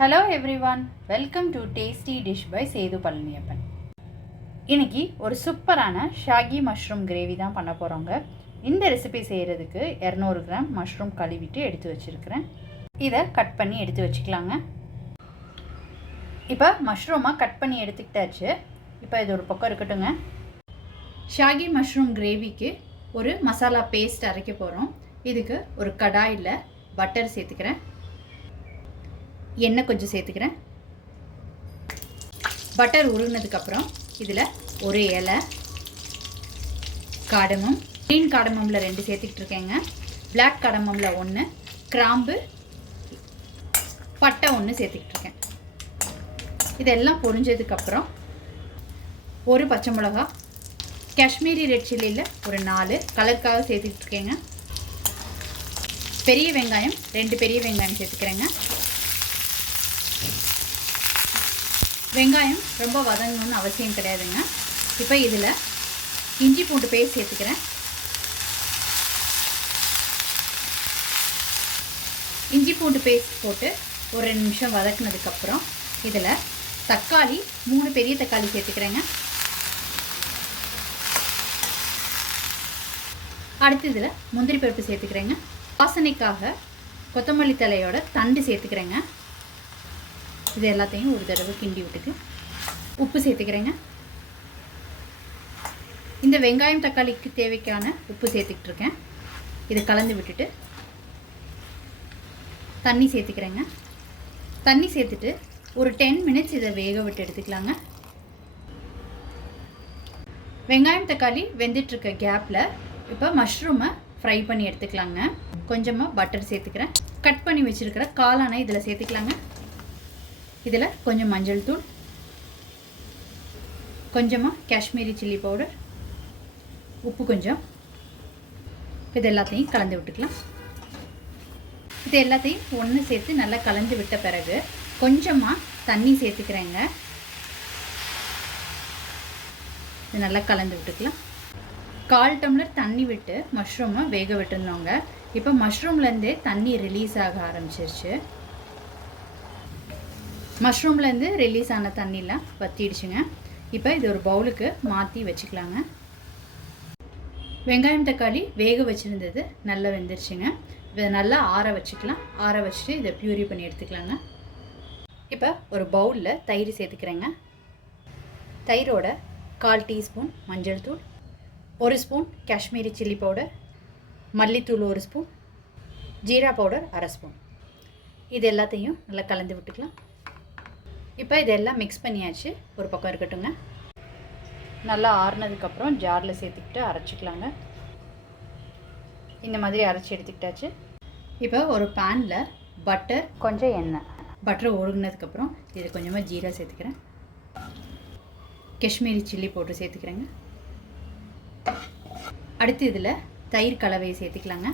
Hello everyone, welcome to Tasty Dish by Setu Palaniappan. இன்னைக்கு ஒரு சூப்பரான ஷாகி மஷ்ரூம் கிரேவி தான் பண்ண போகிறோங்க. இந்த ரெசிபி செய்கிறதுக்கு 200 கிராம் மஷ்ரூம் கழுவிட்டு எடுத்து வச்சுருக்கிறேன். இதை கட் பண்ணி எடுத்து வச்சுக்கலாங்க. இப்போ மஷ்ரூமாக கட் பண்ணி எடுத்துக்கிட்டாச்சு. இப்போ இது ஒரு பக்கம் இருக்கட்டுங்க. ஷாகி மஷ்ரூம் கிரேவிக்கு ஒரு மசாலா பேஸ்ட் அரைக்க போகிறோம். இதுக்கு ஒரு கடாயில் பட்டர் சேர்த்துக்கிறேன், எண்ணெய் கொஞ்சம் சேர்த்துக்கிறேன். பட்டர் உருகினதுக்கப்புறம் இதில் ஒரு இலை காடமம், க்ரீன் காடமமில் 2 சேர்த்துக்கிட்டு இருக்கேங்க, பிளாக் காடமமில் 1, கிராம்பு பட்டை 1 சேர்த்துக்கிட்டு இருக்கேன். இதெல்லாம் பொரிஞ்சதுக்கப்புறம் ஒரு பச்சை மிளகா, காஷ்மீரி ரெட் சில்லியில் ஒரு 4 கலருக்காக சேர்த்துக்கிட்டு இருக்கேங்க. பெரிய வெங்காயம் 2 பெரிய வெங்காயம் சேர்த்துக்கிறேங்க. வெங்காயம் ரொம்ப வதங்கணும்னு அவசியம் கிடையாதுங்க. இப்போ இதில் இஞ்சி பூண்டு பேஸ்ட் சேர்த்துக்கிறேன். இஞ்சி பூண்டு பேஸ்ட் போட்டு ஒரு 2 நிமிஷம் வதக்குனதுக்கப்புறம் இதில் தக்காளி 3 பெரிய தக்காளி சேர்த்துக்கிறேங்க. அடுத்து இதில் முந்திரி பருப்பு சேர்த்துக்கிறேங்க. வாசனைக்காக கொத்தமல்லி தலையோட தண்டு சேர்த்துக்கிறேங்க. இது எல்லாத்தையும் ஒரு தடவை கிண்டி விட்டுக்கு உப்பு சேர்த்துக்கிறேங்க. இந்த வெங்காயம் தக்காளிக்கு தேவைக்கான உப்பு சேர்த்துக்கிட்டு இருக்கேன். இதை கலந்து விட்டுட்டு தண்ணி சேர்த்துக்கிறேங்க. தண்ணி சேர்த்துட்டு ஒரு 10 மினிட்ஸ் இதை வேக விட்டு எடுத்துக்கலாங்க. வெங்காயம் தக்காளி வெந்துட்டுருக்க கேப்பில் இப்போ மஷ்ரூமை ஃப்ரை பண்ணி எடுத்துக்கலாங்க. கொஞ்சமாக பட்டர் சேர்த்துக்கிறேன். கட் பண்ணி வச்சுருக்கிற காளானை இதில் சேர்த்துக்கலாங்க. இதில் கொஞ்சம் மஞ்சள் தூள், கொஞ்சமாக காஷ்மீரி சில்லி பவுடர், உப்பு கொஞ்சம், இது எல்லாத்தையும் கலந்து விட்டுக்கலாம். இது எல்லாத்தையும் ஒன்று சேர்த்து நல்லா கலந்து விட்ட பிறகு கொஞ்சமாக தண்ணி சேர்த்துக்கிறேங்க. இது நல்லா கலந்து விட்டுக்கலாம். 1/4 டம்ளர் தண்ணி விட்டு மஷ்ரூமை வேக விட்டுருந்தோங்க. இப்போ மஷ்ரூம்லேருந்தே தண்ணி ரிலீஸ் ஆக ஆரம்பிச்சிருச்சு. மஷ்ரூம்லேருந்து ரிலீஸ் ஆன தண்ணிலாம் வற்றிடுச்சுங்க. இப்போ இது ஒரு பவுலுக்கு மாற்றி வச்சுக்கலாங்க. வெங்காயம் தக்காளி வேக வச்சுருந்தது நல்லா வெந்துருச்சுங்க. இதை நல்லா ஆற வச்சுக்கலாம். ஆற வச்சுட்டு இதை பியூரி பண்ணி எடுத்துக்கலாங்க. இப்போ ஒரு பவுலில் தயிர் சேர்த்துக்கிறேங்க. தயிரோட 1/4 டீஸ்பூன் மஞ்சள் தூள், 1 ஸ்பூன் காஷ்மீரி சில்லி பவுடர், மல்லித்தூள் 1 ஸ்பூன், ஜீரா பவுடர் 1/2 ஸ்பூன். இது எல்லாத்தையும் நல்லா கலந்து விட்டுக்கலாம். இப்போ இதெல்லாம் மிக்ஸ் பண்ணியாச்சு, ஒரு பக்கம் இருக்கட்டுங்க. நல்லா ஆறுனதுக்கப்புறம் ஜாரில் சேர்த்துக்கிட்டு அரைச்சிக்கலாங்க. இந்த மாதிரி அரைச்சி எடுத்துக்கிட்டாச்சு. இப்போ ஒரு பேனில் பட்டர், கொஞ்சம் எண்ணெய், பட்டர் உருகினதுக்கப்புறம் இது கொஞ்சமாக ஜீரா சேர்த்துக்கிறேன், காஷ்மீரி சில்லி பவுடர் சேர்த்துக்கிறேங்க. அடுத்து இதில் தயிர் கலவையை சேர்த்துக்கலாங்க.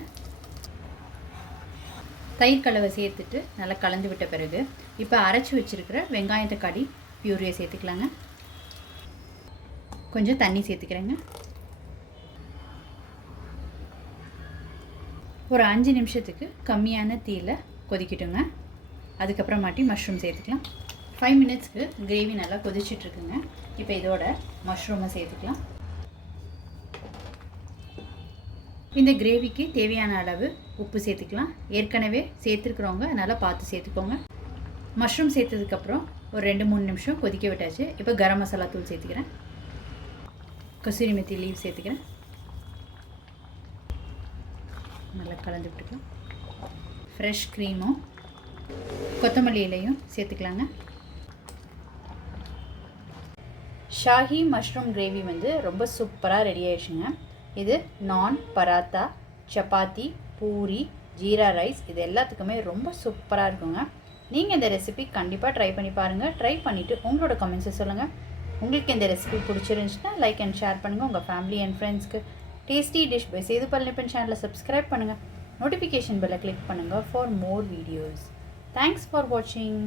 தயிர் கலவை சேர்த்துட்டு நல்லா கலந்து விட்ட பிறகு இப்போ அரைச்சி வச்சுருக்கிற வெங்காயம் தக்காளி பியூரியை சேர்த்துக்கலாங்க. கொஞ்சம் தண்ணி சேர்த்துக்கிறேங்க. ஒரு 5 நிமிஷத்துக்கு கம்மியான தீயில் கொதிக்கட்டுங்க. அதுக்கப்புறமாட்டி மஷ்ரூம் சேர்த்துக்கலாம். 5 மினிட்ஸ்க்கு கிரேவி நல்லா கொதிச்சிட்ருக்குங்க. இப்போ இதோட மஷ்ரூமை சேர்த்துக்கலாம். இந்த கிரேவிக்கு தேவையான அளவு உப்பு சேர்த்துக்கலாம். ஏற்கனவே சேர்த்துருக்குறவங்க அதனால் பார்த்து சேர்த்துக்கோங்க. மஷ்ரூம் சேர்த்ததுக்கப்புறம் ஒரு 2-3 நிமிஷம் கொதிக்க விட்டாச்சு. இப்போ கரம் மசாலா தூள் சேர்த்துக்கிறேன், கசூரி மெத்தி லீவ் சேர்த்துக்கிறேன். நல்லா கலந்து விட்டுக்கலாம். ஃப்ரெஷ் க்ரீமும் கொத்தமல்லி இலையும் சேர்த்துக்கலாங்க. ஷாஹி மஷ்ரூம் கிரேவி ரொம்ப சூப்பராக ரெடி ஆயிடுச்சுங்க. இது நான், பராத்தா, சப்பாத்தி, பூரி, ஜீரா ரைஸ் இது எல்லாத்துக்குமே ரொம்ப சூப்பராக இருக்குங்க. நீங்கள் இந்த ரெசிபி கண்டிப்பாக ட்ரை பண்ணி பாருங்கள். ட்ரை பண்ணிவிட்டு உங்களோட கமெண்ட்ஸை சொல்லுங்கள். உங்களுக்கு இந்த ரெசிபி பிடிச்சிருந்துச்சுன்னா லைக் அண்ட் ஷேர் பண்ணுங்கள். உங்கள் ஃபேமிலி அண்ட் ஃப்ரெண்ட்ஸ்க்கு. Tasty dish by Sethu Palaniappan சேனலை சப்ஸ்கிரைப் பண்ணுங்கள். நோட்டிஃபிகேஷன் பெல்லை கிளிக் பண்ணுங்கள் for more videos. Thanks for வாட்சிங்.